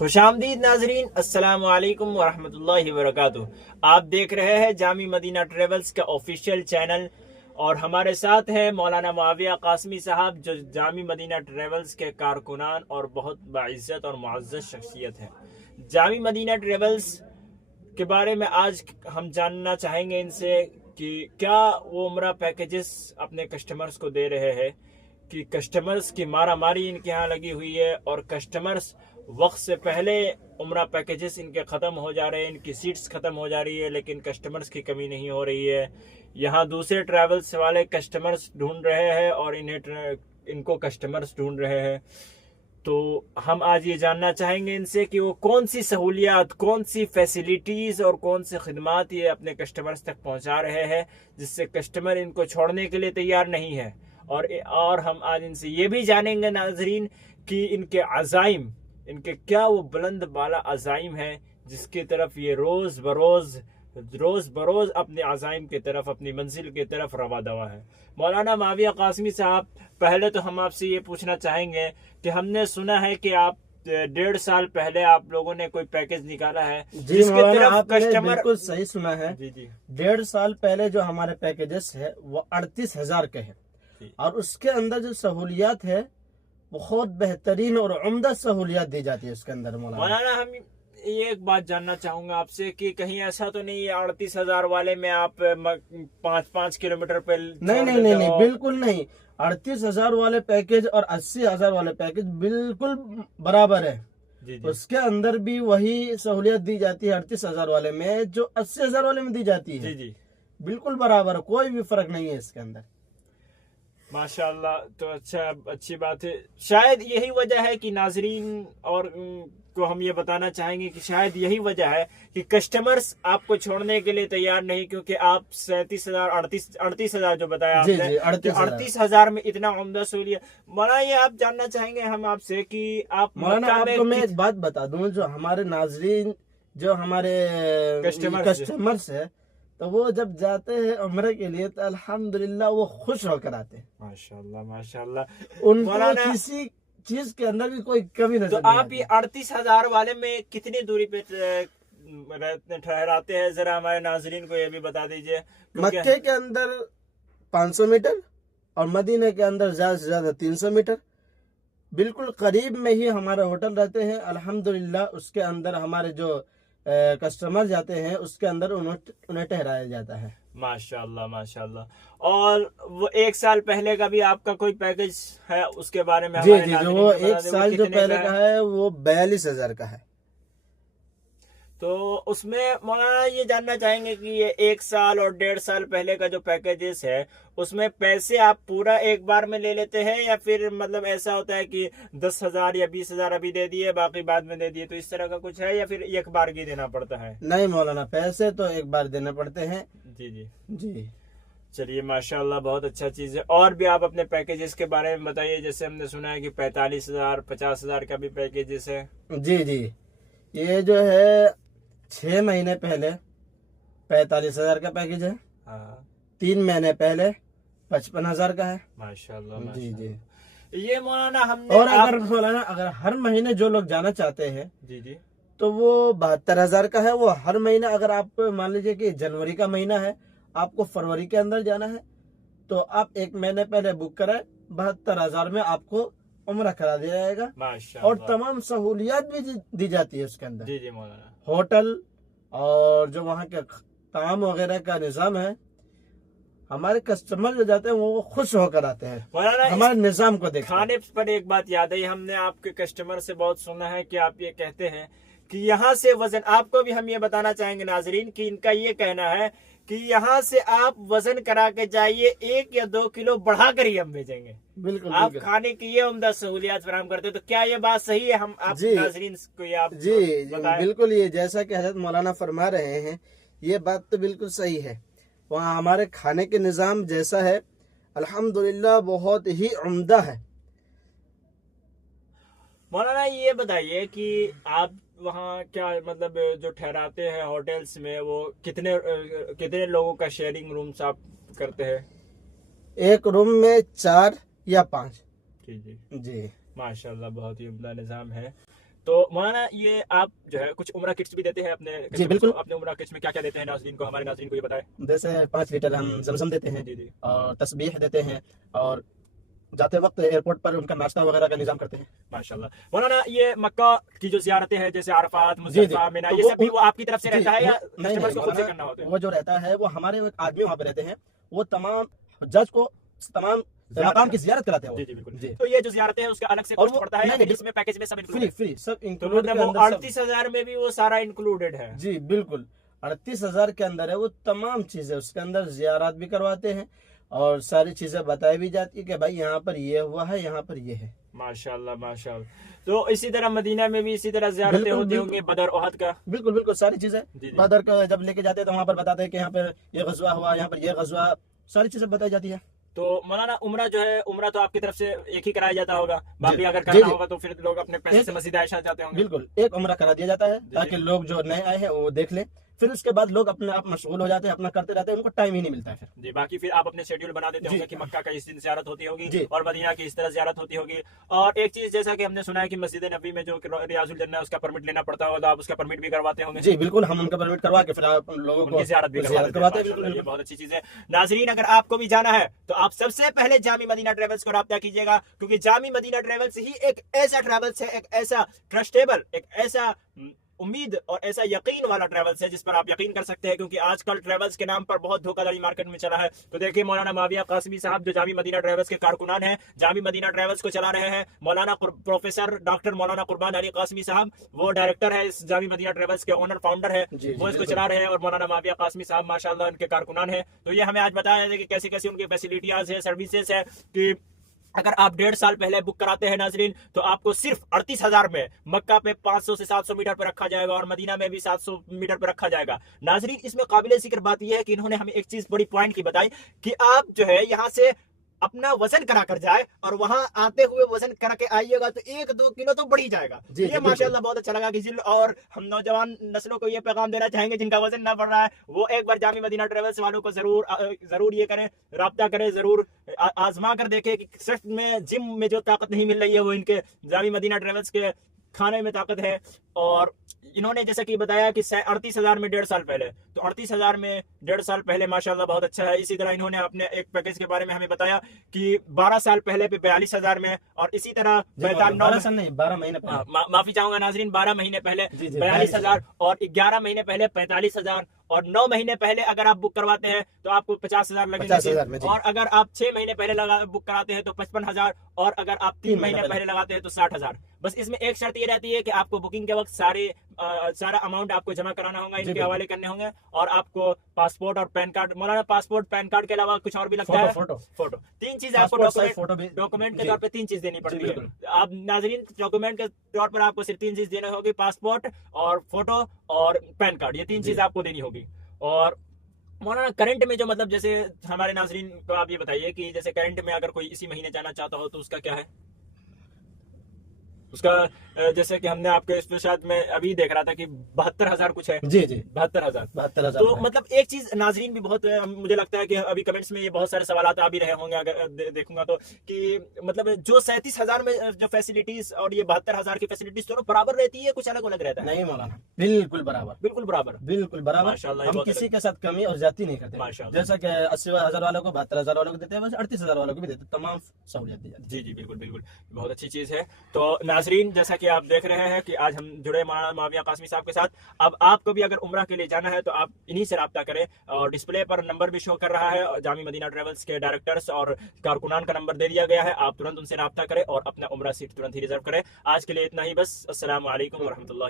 खुशामदीद नाजरीन, अस्सलाम वालेकुम वरहमतुल्लाहि वबरकातुह। आप देख रहे हैं जामी मदीना ट्रेवल्स का ऑफिशियल चैनल और हमारे साथ है मौलाना मुआविया कासमी साहब, जो जामी मदीना ट्रेवल्स के कारकुनान और बहुत बाइज्जत और मुअज़्ज़ज़ शख्सियत हैं। जामी मदीना ट्रेवल्स के बारे में आज हम जानना चाहेंगे इनसे कि क्या वो उम्रा पैकेजेस अपने कस्टमर्स को दे रहे हैं, कि कस्टमर्स की मारामारी इनके यहाँ लगी हुई है और कस्टमर्स वक्त से पहले उम्रा पैकेजेस इनके ख़त्म हो जा रहे हैं, इनकी सीट्स ख़त्म हो जा रही है, लेकिन कस्टमर्स की कमी नहीं हो रही है। यहाँ दूसरे ट्रैवल्स वाले कस्टमर्स ढूंढ रहे हैं और इनको कस्टमर्स ढूंढ रहे हैं। तो हम आज ये जानना चाहेंगे इनसे कि वो कौन सी सहूलियात, कौन सी फैसिलिटीज़ और कौन सी खिदमात ये अपने कस्टमर्स तक पहुँचा रहे हैं, जिससे कस्टमर इनको छोड़ने के लिए तैयार नहीं है। और हम आज इनसे ये भी जानेंगे नाजरीन कि इनके अज़ाइम, इनके क्या वो बुलंद बाला अज़ाइम हैं जिसकी तरफ ये रोज़ बरोज़ अपने अज़ाइम की तरफ, अपनी मंजिल की तरफ रवा दवा है। मौलाना मुआविया कासमी साहब, पहले तो हम आपसे ये पूछना चाहेंगे कि हमने सुना है कि आप 1.5 साल पहले आप लोगों ने कोई पैकेज निकाला है जिसके तरफ कस्टमर, बिल्कुल सही सुना है। जी जी, 1.5 साल पहले जो हमारे पैकेजेस है वो 38,000 के हैं और उसके अंदर जो सहूलियात है बहुत बेहतरीन और उम्दा सहूलियात दी जाती है उसके अंदर। मौलाना, हम ये एक बात जानना चाहूंगा आपसे कि कहीं ऐसा तो नहीं है 38,000 वाले में आप 5-5 किलोमीटर पे नहीं, बिल्कुल नहीं। 38,000 वाले पैकेज और 80,000 वाले पैकेज बिल्कुल बराबर है। जी। उसके अंदर भी वही सहूलियत दी जाती है 38,000 वाले में जो 80,000 वाले में दी जाती है। जी, बिल्कुल बराबर, कोई भी फर्क नहीं है इसके अंदर। माशाअल्लाह, तो अच्छी बात है। शायद यही वजह है कि नाजरीन और को हम ये बताना चाहेंगे कि शायद यही वजह है कि कस्टमर्स आपको छोड़ने के लिए तैयार नहीं, क्योंकि आप 38,000 जो बताया आपने, 38,000 में इतना उम्दा सहूलियत। मौलाना, ये आप जानना चाहेंगे हम आपसे कि आप, मौलाना आपको मैं एक बात बता दूं, जो हमारे नाजरीन, जो हमारे कस्टमर्स है, तो वो जब जाते हैं उम्रे के लिए तो अल्हम्दुलिल्लाह वो खुश होकर आते हैं। माशाल्लाह, उनको किसी चीज के अंदर भी कोई कमी नहीं। तो आप ये 38,000 वाले में कितनी दूरी पे ठहराते हैं, जरा हमारे नाजरीन को ये भी बता दीजिए। मक्के के अंदर 500 मीटर और मदीने के अंदर ज्यादा से ज्यादा 300 मीटर, बिल्कुल करीब में ही हमारे होटल रहते हैं। अल्हम्दुलिल्लाह उसके अंदर हमारे जो कस्टमर जाते हैं उसके अंदर उन्हें ठहराया जाता है। माशाल्लाह। और वो 1 साल पहले का भी आपका कोई पैकेज है, उसके बारे में? जी, जो वो 1 साल जो पहले का है वो 42,000 का है। तो उसमें मौलाना ये जानना चाहेंगे कि ये 1 साल और 1.5 साल पहले का जो पैकेजेस है उसमें पैसे आप पूरा एक बार में ले लेते हैं, या फिर मतलब ऐसा होता है कि 10,000 या 20,000 अभी दे दिए बाकी बाद में दे दिए, तो इस तरह का कुछ है, या फिर एक बार की देना पड़ता है? नहीं मौलाना, पैसे तो एक बार देने पड़ते हैं। जी। चलिए, माशाल्लाह, बहुत अच्छा चीज है। और भी आप अपने पैकेजेस के बारे में बताइए। जैसे हमने सुना है कि 45,000, 50,000 का भी पैकेजेस है। जी, ये जो है 6 महीने पहले 45,000 का पैकेज है। 3 महीने पहले 55,000 का है। माशाल्लाह। जी। ये मौलाना हमने, और अगर हर महीने जो लोग जाना चाहते हैं जी, तो वो 72,000 का है। वो हर महीना, अगर आप मान लीजिए कि जनवरी का महीना है, आपको फरवरी के अंदर जाना है, तो आप 1 महीने पहले बुक कराए, 72,000 में आपको उम्रा करा दिया जाएगा। और तमाम सहूलियात भी दी जाती है उसके अंदर। जी मौलाना। होटल और जो वहाँ के ताम वगैरह का निज़ाम है, हमारे कस्टमर जो जाते हैं वो खुश होकर आते हैं हमारे निज़ाम को देख। खाने पर एक बात याद आई, हमने आपके कस्टमर से बहुत सुना है कि आप ये कहते हैं कि यहाँ से वजन, आपको भी हम ये बताना चाहेंगे नाजरीन कि इनका ये कहना है कि यहाँ से आप वजन करा के जाइए, 1 या 2 किलो बढ़ा कर ही हम भेजेंगे। बिल्कुल, आप खाने की ये उम्दा सहूलियात फराहम करते हैं, तो क्या ये बात सही है? हम आप नाजरीन को ये आप बिल्कुल, ये जैसा कि हजरत मौलाना फरमा रहे हैं, ये बात तो बिल्कुल सही है। वहाँ हमारे खाने के निज़ाम जैसा है, अल्हम्दुलिल्लाह बहुत ही उम्दा है। मौलाना, ये बताइए कि आप वहाँ क्या मतलब जो ठहराते हैं होटल्स में, वो कितने लोगों का शेयरिंग रूम्स आप करते हैं? एक रूम में 4 या 5। जी। माशाल्लाह, बहुत ही उम्दा निज़ाम है। तो मौलाना ये आप जो है कुछ उम्रा किट्स भी देते हैं अपने जी बिल्कुल। अपने उम्रा किट्स में क्या क्या देते हैं नाज़रीन को, हमारे नाज़रीन को ये बताएं। जैसे 5 लीटर हम जमजम देते हैं जी जी और तस्बीह देते हैं, और जाते वक्त एयरपोर्ट पर उनका नाश्ता वगैरह का निजाम करते हैं। माशाल्लाह। मौलाना ये मक्का की जो ज़ियारतें हैं जैसे अरफात, जी जी। मुज़दलिफा, मिना, तो ये सब भी वो आपकी तरफ से जी, रहता है या नहीं कस्टमर्स को खुद से मौलाना, करना होता है? वो जो रहता है वो हमारे एक आदमी वहाँ पे रहते हैं, वो तमाम जज को तमाम मकाम की जियारत कराते हैं वो। जी जी बिल्कुल जी। तो ये जो ज़ियारतें हैं उसका अलग से और कॉस्ट वो पड़ता है या नहीं, फिर नहीं, इसमें पैकेज में सब include फ्री है? फ्री सब तो इंक्लूड मतलब के वो अंदर सब। 38,000 में भी वो सारा इंक्लूडेड है। जी बिल्कुल, 38,000 के अंदर है वो तमाम चीजें, उसके अंदर जियारत भी करवाते हैं और सारी चीजें बताई भी जाती है कि भाई यहाँ पर ये हुआ है, यहाँ पर ये है। माशाल्लाह माशाल्लाह। तो इसी तरह मदीना में भी इसी तरह ज़ियारतें बिल्कुल, होती बिल्कुल। होंगी, बदर ओहद का। बिल्कुल बिल्कुल सारी चीजें जी जी बदर का जब लेके जाते हैं तो वहाँ पर बताते हैं कि यहाँ पर ये गजवा हुआ, यहाँ पर ये गजवा, सारी चीजें बताई जाती है। तो मौलाना उम्रा जो है, उम्रा तो आपकी तरफ से एक ही कराया जाता होगा, बाकी जी, अगर जी, करना जी। होगा तो फिर लोग अपने पैसे एक- से मस्जिद आयशा जाते होंगे। बिल्कुल एक उम्रा करा दिया जाता है ताकि लोग जो नए आए हैं वो देख ले, फिर उसके बाद लोग अपने आप मशगूल हो जाते हैं, अपना करते रहते हैं, उनको टाइम ही नहीं मिलता है फिर। जी बाकी फिर आप अपने शेड्यूल बना देते जी। होंगे कि मक्का का इस दिन ज़ियारत होती होगी जी। और मदीना की इस तरह ज़ियारत होती होगी। और एक चीज जैसा कि हमने सुना है कि मस्जिद नबी में जो रियाजुल जन्नह है उसका परमिट लेना पड़ता होगा, तो आप उसका परमिट भी करवाते होंगे। जी बिल्कुल, हम उनका परमिट करवा के फिर आप लोगों को उनकी ज़ियारत भी ज़ियारत करवाते करवाते हैं। हैं। बिल्कुल माशाल्लाह, ये बिल्कुल। बहुत अच्छी चीज है। नाजरीन अगर आपको भी जाना है तो आप सबसे पहले जामी मदीना ट्रेवल्स को राब्ता कीजिएगा, क्योंकि जामी मदीना ट्रेवल्स ही एक ऐसा ट्रेवल्स है, एक ऐसा ट्रस्टेबल, एक ऐसा उम्मीद और ऐसा यकीन वाला ट्रेवल्स है जिस पर आप यकीन कर सकते हैं, क्योंकि आजकल ट्रेवल्स के नाम पर बहुत धोखाधड़ी मार्केट में चला है। तो देखिए मौलाना माविया कासमी साहब जो जामी मदीना ट्रेवल्स के कारकुनान हैं, जामी मदीना ट्रेवल्स को चला रहे हैं। मौलाना प्रोफेसर डॉक्टर मौलाना कुर्बान अली कासमी साहब वो डायरेक्टर है इस जामी मदीना ट्रेवल्स के, ओनर फाउंडर है, जी, वो इसको बिल्कुल। चला रहे हैं। और मौलाना माविया कासमी साहब माशाल्लाह इनके कारकुनान है। तो ये हमें आज बताया है कि कैसी कैसी उनकी फैसिलिटीज है, सर्विसेज है, कि अगर आप 1.5 साल पहले बुक कराते हैं नाजरीन तो आपको सिर्फ 38,000 में मक्का पे 500 से 700 मीटर पर रखा जाएगा और मदीना में भी 700 मीटर पर रखा जाएगा। नाजरीन इसमें काबिल जिक्र बात यह है कि इन्होंने हमें एक चीज बड़ी पॉइंट की बताई कि आप जो है यहाँ से अपना वजन करा कर जाए और वहां आते हुए वजन करा के आइएगा तो 1-2 किलो तो बढ़ ही जाएगा। जी, ये बिल्कुल। माशाल्लाह बहुत अच्छा लगा कि और हम नौजवान नस्लों को ये पैगाम देना चाहेंगे जिनका वजन ना बढ़ रहा है वो एक बार जामी मदीना ट्रेवल्स वालों को जरूर ये करें, राब्ता करें, जरूर आजमा कर देखें कि सच में जिम में जो ताकत नहीं मिल रही है वो इनके जामी मदीना ट्रेवल्स के खाने में ताकत है। और इन्होंने जैसा कि बताया कि 38,000 में 1.5 साल पहले, तो 38,000 में 1.5 साल पहले माशाल्लाह बहुत अच्छा है। इसी तरह इन्होंने अपने एक पैकेज के बारे में हमें बताया कि 12 साल पहले पे 42,000 में, और इसी तरह 12 साल नहीं, 12 महीने हाँ, पहले। माफी चाहूंगा नाजरीन, 12 महीने पहले जी, जी, 42,000 और 11 महीने पहले 45,000 और 9 महीने पहले अगर आप बुक करवाते हैं तो आपको 50,000 लगेंगे। 50,000 में, जी। और अगर आप 6 महीने पहले बुक कराते हैं तो 55,000 और अगर आप 3 महीने पहले लगाते हैं तो 60,000। बस इसमें एक शर्त ये रहती है कि आपको बुकिंग के वक्त सारा अमाउंट आपको जमा कराना होगा, जी, इनके बिल्कुल। हवाले करने होंगे, और आपको पासपोर्ट और पैन कार्ड, मौलाना पासपोर्ट पैन कार्ड के अलावा कुछ और भी लगता है? फोटो। फोटो 3 चीजें आपको पासपोर्ट साइज फोटो भी। डॉक्यूमेंट के जी। तौर पे 3 चीज देनी पड़ती है। बिल्कुल। आप नाजरीन डॉक्यूमेंट के तौर पर आपको सिर्फ 3 चीज देनी होगी, पासपोर्ट और फोटो और पैन कार्ड, ये 3 जी। चीज आपको देनी होगी। और मौलाना करंट में जो मतलब जैसे हमारे नाजरीन को आप ये बताइए कि जैसे करंट में अगर कोई इसी महीने जाना चाहता हो तो उसका क्या है? उसका जैसे कि हमने आपके इसमें शायद मैं अभी देख रहा था कि 72,000 कुछ है। जी जी 72,000। 72,000। तो मतलब एक चीज नाजरीन भी बहुत मुझे लगता है कि अभी कमेंट्स में ये बहुत सारे सवाल आ भी रहे होंगे अगर देखूंगा तो, कि मतलब जो 37,000 में जो फैसिलिटीज और ये 72,000 की फैसिलिटीज दोनों बराबर रहती है, कुछ अलग अलग रहता है? नहीं मौलाना, बिल्कुल बराबर, बिल्कुल बराबर। बिल्कुल बराबर। माशाल्लाह, ये हम बहुत किसी के साथ कमी और ज्यादती नहीं करते। माशाल्लाह। जैसा कि 80,000 वालों को 72,000 वालों को देते हैं, वैसे 38,000 वालों को भी देते हैं, तमाम सहूलियत दी जाती है। जी जी बिल्कुल बिल्कुल, बहुत अच्छी चीज है। तो नाजरीन जैसा कि आप देख रहे हैं कि आज हम जुड़े मौलाना माविया कासमी साहब के साथ। अब आपको भी अगर उम्रा के लिए जाना है तो आप इन्हीं से राब्ता करें, और डिस्प्ले पर नंबर भी शो कर रहा है और जामी मदीना ट्रेवल्स के डायरेक्टर्स और कारकुनान का नंबर दे दिया गया है। आप तुरंत उनसे राब्ता करें और अपना उम्रा सीट तुरंत ही रिजर्व करें। आज के लिए इतना ही बस। अस्सलाम वालेकुम व रहमतुल्लाह।